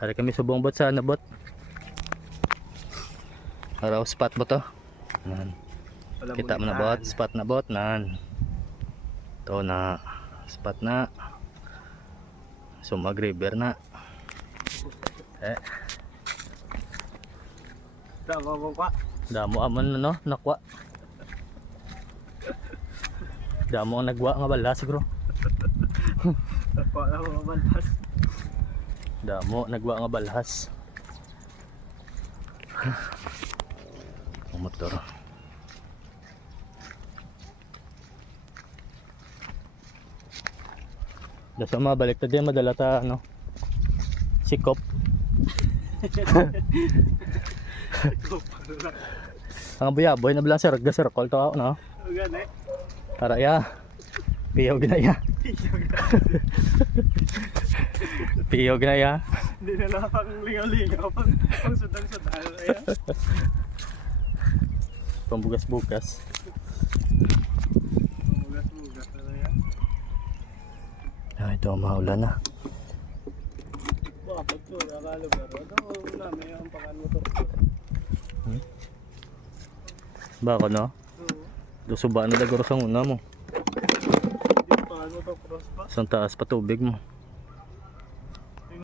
Hari kami subong bot sa nabot. Araw spot mo to. Nan. Kita mo na bot, spot na bot nan. To na spot na. Sumag river na. Damo amon no, nakwa. Damo ang nagwa nga balas siguro. Nakwa na mga balas. Damo nagwa nga balhas. Ang motor. Dasa mabalik ta din madala ta ano. Sikop. Ang buyaboy na blang sir, circle to no. Gani. Tara ya. Piyaw ginaya. Piyaw ginaya. Hindi na lang pang lingaw-lingaw pang sudang-sudang. Ayan. Pambugas-bugas. Bugas-bugas na yan. Ah, ito maulan na. Bakit po, nakalugar. Ano namin ang pangan-motor ko? Bako no? Oo. Dusuba na daguro sa una mo. Hindi pangan-motor cross pa. Sa taas pa tubig mo.